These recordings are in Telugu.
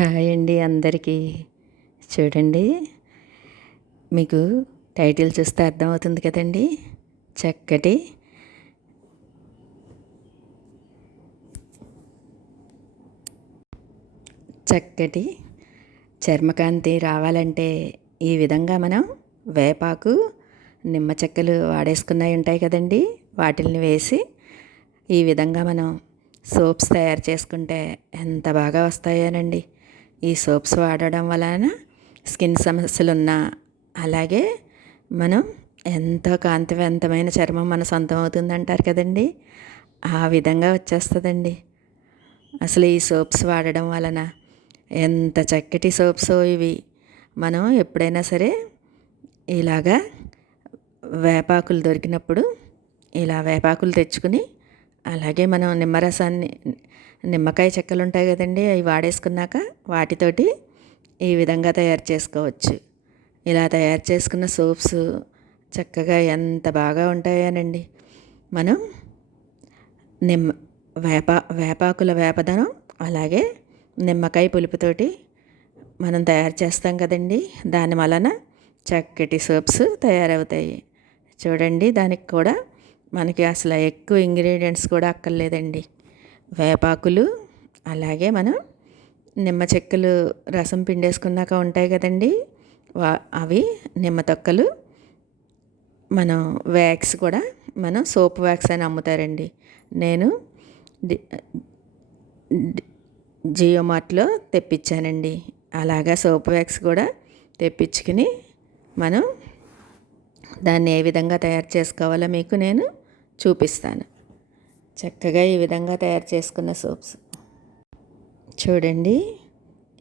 హాయ్ అండి అందరికీ. చూడండి మీకు టైటిల్ చూస్తే అర్థమవుతుంది కదండి. చక్కటి చక్కటి చర్మకాంతి రావాలంటే ఈ విధంగా మనం వేపాకు నిమ్మ చెక్కలు వాడేసుకున్నవి ఉంటాయి కదండి. వాటిల్ని వేసి ఈ విధంగా మనం సోప్స్ తయారు చేసుకుంటే ఎంత బాగా వస్తాయోనండి. ఈ సోప్స్ వాడడం వలన స్కిన్ సమస్యలు ఉన్నా అలాగే మనం ఎంతో కాంతివంతమైన చర్మం మన సొంతం అవుతుంది అంటారు కదండి. ఆ విధంగా వచ్చేస్తుందండి. అసలు ఈ సోప్స్ వాడడం వలన ఎంత చక్కటి సోప్స్ ఇవి. మనం ఎప్పుడైనా సరే ఇలాగా వేపాకులు దొరికినప్పుడు ఇలా వేపాకులు తెచ్చుకుని అలాగే మనం నిమ్మరసాన్ని నిమ్మకాయ చెక్కలు ఉంటాయి కదండి అవి వాడేసుకున్నాక వాటితోటి ఈ విధంగా తయారు చేసుకోవచ్చు. ఇలా తయారు చేసుకున్న సోప్స్ చక్కగా ఎంత బాగా ఉంటాయనండి. మనం నిమ్మ వేప వేపాకుల వేపదనం అలాగే నిమ్మకాయ పులుపుతోటి మనం తయారు చేస్తాం కదండి. దాని వలన చక్కటి సోప్స్ తయారవుతాయి. చూడండి దానికి కూడా మనకి అసలు ఎక్కువ ఇంగ్రీడియంట్స్ కూడా అక్కర్లేదండి. వేపాకులు అలాగే మనం నిమ్మ చెక్కలు రసం పిండేసుకున్నాక ఉంటాయి కదండి. వా అవి నిమ్మ తొక్కలు. మనం వ్యాక్స్ కూడా మనం సోప్ వ్యాక్స్ అని అమ్ముతారండి. నేను జియో మార్ట్లో తెప్పించానండి. అలాగా సోప్ వ్యాక్స్ కూడా తెప్పించుకుని మనం దాన్ని ఏ విధంగా తయారు చేసుకోవాలో మీకు నేను చూపిస్తాను. చక్కగా ఈ విధంగా తయారు చేసుకున్న సోప్స్. చూడండి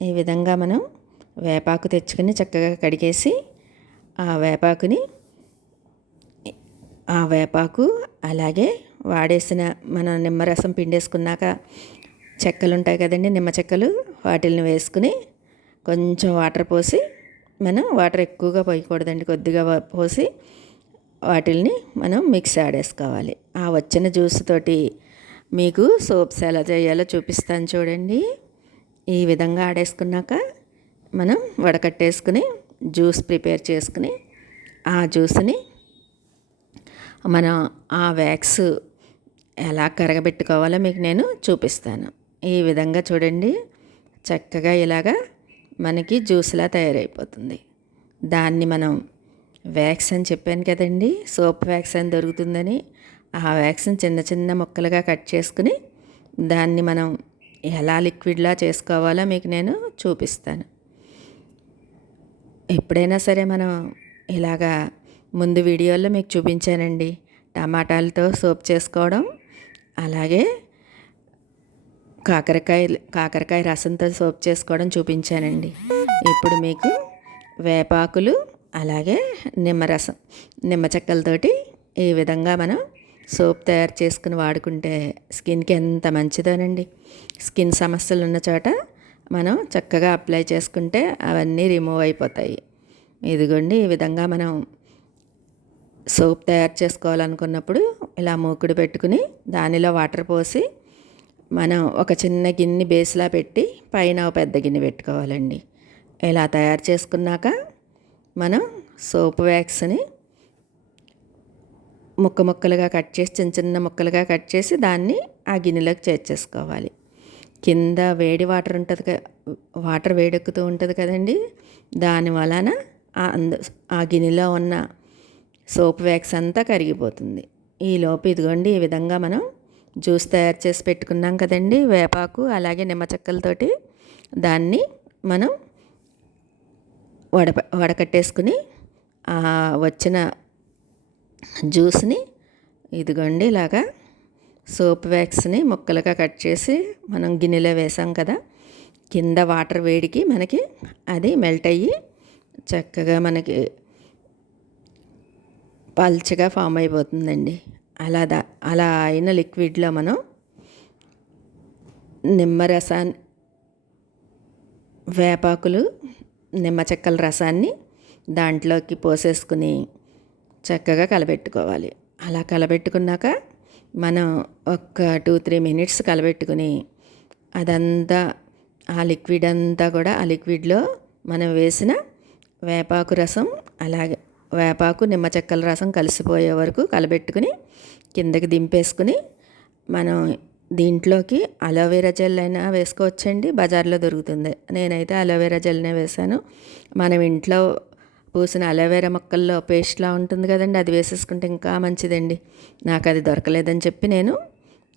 ఈ విధంగా మనం వేపాకు తెచ్చుకుని చక్కగా కడిగేసి ఆ వేపాకుని ఆ వేపాకు అలాగే వాడేసిన మన నిమ్మరసం పిండేసుకున్నాక చెక్కలు ఉంటాయి కదండి నిమ్మ చెక్కలు వాటిల్ని వేసుకుని కొంచెం వాటర్ పోసి మనం వాటర్ ఎక్కువగా పోయకూడదండి కొద్దిగా పోసి వాటిల్ని మనం మిక్స్ ఆడేసుకోవాలి ఆ వచ్చిన జ్యూస్ తోటి మీకు సోప్స్ ఎలా చేయాలో చూపిస్తాను చూడండి. ఈ విధంగా ఆడేసుకున్నాక మనం వడకట్టేసుకుని జ్యూస్ ప్రిపేర్ చేసుకుని ఆ జ్యూస్ని మనం ఆ వ్యాక్స్ ఎలా కరగబెట్టుకోవాలో మీకు నేను చూపిస్తాను. ఈ విధంగా చూడండి. చక్కగా ఇలాగా మనకి జ్యూస్లా తయారైపోతుంది. దాన్ని మనం వ్యాక్స్ అని చెప్పాను కదండి. సోప్ వ్యాక్స్ అని దొరుకుతుందని. ఆ వ్యాక్స్ని చిన్న చిన్న ముక్కలుగా కట్ చేసుకుని దాన్ని మనం ఎలా లిక్విడ్లా చేసుకోవాలో మీకు నేను చూపిస్తాను. ఎప్పుడైనా సరే మనం ఇలాగా ముందు వీడియోలో మీకు చూపించానండి. టమాటాలతో సోప్ చేసుకోవడం అలాగే కాకరకాయ కాకరకాయ రసంతో సోప్ చేసుకోవడం చూపించానండి. ఇప్పుడు మీకు వేపాకులు అలాగే నిమ్మరసం నిమ్మ చెక్కలతోటి ఈ విధంగా మనం సోప్ తయారు చేసుకుని వాడుకుంటే స్కిన్కి ఎంత మంచిదోనండి. స్కిన్ సమస్యలు ఉన్న చోట మనం చక్కగా అప్లై చేసుకుంటే అవన్నీ రిమూవ్ అయిపోతాయి. ఇదిగోండి ఈ విధంగా మనం సోప్ తయారు చేసుకోవాలనుకున్నప్పుడు ఇలా మూకుడు పెట్టుకుని దానిలో వాటర్ పోసి మనం ఒక చిన్న గిన్నె బేస్లా పెట్టి పైన ఒక పెద్ద గిన్నె పెట్టుకోవాలండి. ఇలా తయారు చేసుకున్నాక మనం సోప్ వ్యాక్స్ని ముక్క ముక్కలుగా కట్ చేసి చిన్న చిన్న ముక్కలుగా కట్ చేసి దాన్ని ఆ గిన్నెలోకి చేర్చేసుకోవాలి. కింద వేడి వాటర్ ఉంటుంది వాటర్ వేడెక్కుతూ ఉంటుంది కదండి. దాని వలన ఆ గిన్నెలో ఉన్న సోప్ వ్యాక్స్ అంతా కరిగిపోతుంది. ఈ లోపు ఇదిగోండి ఈ విధంగా మనం జ్యూస్ తయారు చేసి పెట్టుకున్నాం కదండి వేపాకు అలాగే నిమ్మ చెక్కలతోటి దాన్ని మనం వడ వడకట్టేసుకుని వచ్చిన జ్యూస్ని ఇదిగోండి ఇలాగా సోప్ వ్యాక్స్ని ముక్కలుగా కట్ చేసి మనం గిన్నెలో వేసాం కదా కింద వాటర్ వేడికి మనకి అది మెల్ట్ అయ్యి చక్కగా మనకి పల్చగా ఫామ్ అయిపోతుందండి. అలా దా అలా అయిన లిక్విడ్లో మనం నిమ్మరసాన్ని వేపాకులు నిమ్మ చెక్కల రసాన్ని దాంట్లోకి పోసేసుకుని చక్కగా కలబెట్టుకోవాలి. అలా కలబెట్టుకున్నాక మనం ఒక టూ త్రీ మినిట్స్ కలబెట్టుకుని అదంతా ఆ లిక్విడ్ అంతా కూడా ఆ లిక్విడ్లో మనం వేసిన వేపాకు రసం అలాగే వేపాకు నిమ్మ చెక్కల రసం కలిసిపోయే వరకు కలబెట్టుకుని కిందకి దింపేసుకుని మనం దీంట్లోకి అలోవెరా జెల్ అయినా వేసుకోవచ్చండి. బజార్లో దొరుకుతుంది. నేనైతే అలోవెరా జెల్నే వేసాను మనం ఇంట్లో పూసిన అలోవెరా మొక్కల్లో పేస్ట్లా ఉంటుంది కదండి అది వేసేసుకుంటే ఇంకా మంచిదండి. నాకు అది దొరకలేదని చెప్పి నేను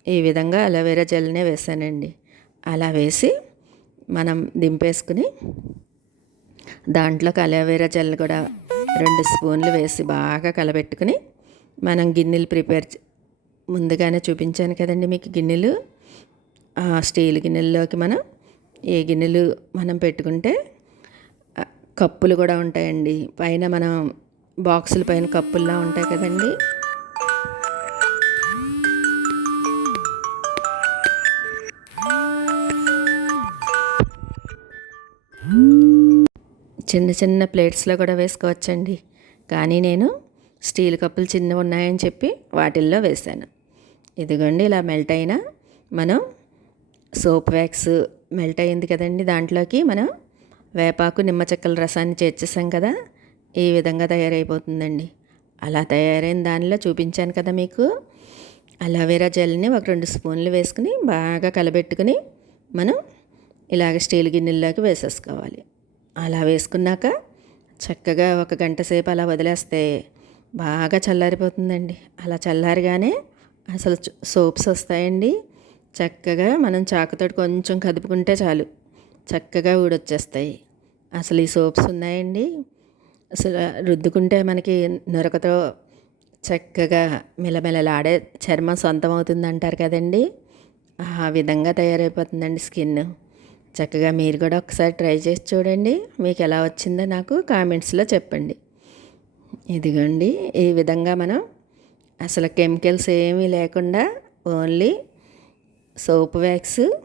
ఈ విధంగా అలోవెరా జెల్నే వేసానండి అలా వేసి మనం దింపేసుకుని దాంట్లోకి అలోవెరా జెల్ కూడా రెండు స్పూన్లు వేసి బాగా కలబెట్టుకుని మనం గిన్నెలు ప్రిపేర్ ముందుగానే చూపించాను కదండి మీకు గిన్నెలు. ఆ స్టీల్ గిన్నెల్లోకి మనం ఏ గిన్నెలు మనం పెట్టుకుంటే కప్పులు కూడా ఉంటాయండి. పైన మనం బాక్సుల పైన కప్పుల్లా ఉంటాయి కదండి. చిన్న చిన్న ప్లేట్స్లో కూడా వేసుకోవచ్చండి. కానీ నేను స్టీల్ కప్పులు చిన్నవి ఉన్నాయని చెప్పి వాటిల్లో వేసాను ఇదిగోండి ఇలా మెల్ట్ అయిన మనం సోప్ వ్యాక్స్ మెల్ట్ అయింది కదండి దాంట్లోకి. మనం వేపాకు నిమ్మ చెక్కల రసాన్ని చేర్చేసాం కదా ఈ విధంగా తయారైపోతుందండి. అలా తయారైన దానిలో చూపించాను కదా మీకు. అలోవెరా జెల్ని ఒక రెండు స్పూన్లు వేసుకుని బాగా కలబెట్టుకుని మనం ఇలాగ స్టీల్ గిన్నెల్లోకి వేసేసుకోవాలి. అలా వేసుకున్నాక చక్కగా ఒక గంట సేపు అలా వదిలేస్తే బాగా చల్లారిపోతుందండి. అలా చల్లారిగానే అసలు సోప్స్ వస్తాయండి. చక్కగా మనం చాకుతోటి కొంచెం కదుపుకుంటే చాలు. చక్కగా ఊడొచ్చేస్తాయి. అసలు ఈ సోప్స్ ఉన్నాయండి. అసలు రుద్దుకుంటే మనకి నొరకతో చక్కగా మిలమిలలాడే చర్మం సొంతం అవుతుంది అంటారు కదండి. ఆ విధంగా తయారైపోతుందండి స్కిన్. చక్కగా మీరు కూడా ఒకసారి ట్రై చేసి చూడండి. మీకు ఎలా వచ్చిందో నాకు కామెంట్స్లో చెప్పండి. ఇదిగోండి ఈ విధంగా మనం అసలు కెమికల్స్ ఏమీ లేకుండా ఓన్లీ సోప్ వ్యాక్స్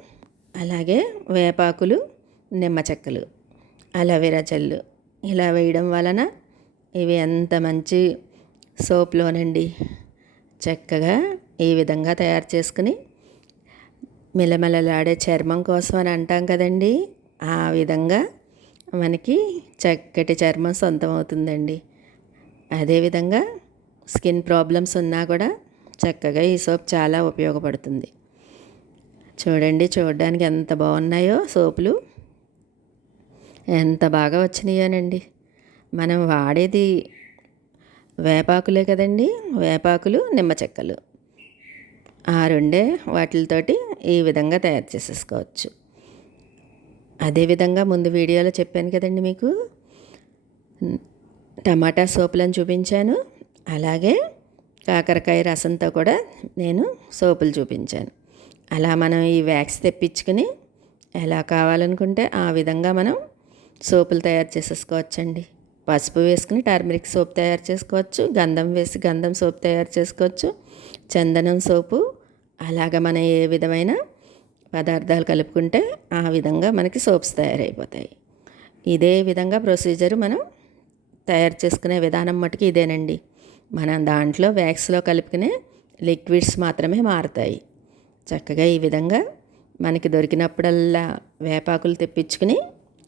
అలాగే వేపాకులు నిమ్మ చెక్కలు అలోవెరా జెల్లు ఇలా వేయడం వలన ఇవి ఎంత మంచి సోప్లోనండి. చక్కగా ఈ విధంగా తయారు చేసుకుని మిలమిలలాడే చర్మం కోసం అని అంటాం కదండి. ఆ విధంగా మనకి చక్కటి చర్మం సొంతం అవుతుందండి అదేవిధంగా స్కిన్ ప్రాబ్లమ్స్ ఉన్నా కూడా చక్కగా ఈ సోప్ చాలా ఉపయోగపడుతుంది. చూడండి చూడడానికి ఎంత బాగున్నాయో సోపులు. ఎంత బాగా వచ్చినాయోనండి. మనం వాడేది వేపాకులే కదండి వేపాకులు నిమ్మ చెక్కలు. ఆ రెండే వాటితోటి ఈ విధంగా తయారు చేసేసుకోవచ్చు. అదేవిధంగా ముందు వీడియోలో చెప్పాను కదండి మీకు. టమాటా సోపులను చూపించాను. అలాగే కాకరకాయ రసంతో కూడా నేను సోపులు చూపించాను. అలా మనం ఈ వ్యాక్స్ తెప్పించుకుని ఎలా కావాలనుకుంటే ఆ విధంగా మనం సోపులు తయారు చేసేసుకోవచ్చండి. పసుపు వేసుకుని టర్మరిక్ సోప్ తయారు చేసుకోవచ్చు గంధం వేసి గంధం సోప్ తయారు చేసుకోవచ్చు చందనం సోపు అలాగ మనం ఏ విధమైన పదార్థాలు కలుపుకుంటే ఆ విధంగా మనకి సోప్స్ తయారైపోతాయి. ఇదే విధంగా ప్రొసీజర్ మనం తయారు చేసుకునే విధానం మటుకు ఇదేనండి. మనం దాంట్లో వ్యాక్స్లో కలుపుకునే లిక్విడ్స్ మాత్రమే మారుతాయి. చక్కగా ఈ విధంగా మనకి దొరికినప్పుడల్లా వేపాకులు తెప్పించుకుని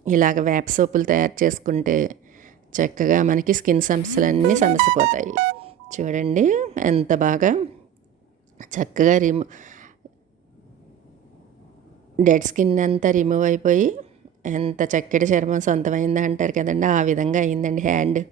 ఇలాగ వేప సోపులు తయారు చేసుకుంటే చక్కగా మనకి స్కిన్ సమస్యలన్నీ సమసిపోతాయి. చూడండి ఎంత బాగా చక్కగా రిమూ డెడ్ స్కిన్ అంతా రిమూవ్ అయిపోయి ఎంత చక్కటి చర్మం సొంతమైందా అంటారు కదండి. ఆ విధంగా అయిందండి హ్యాండ్.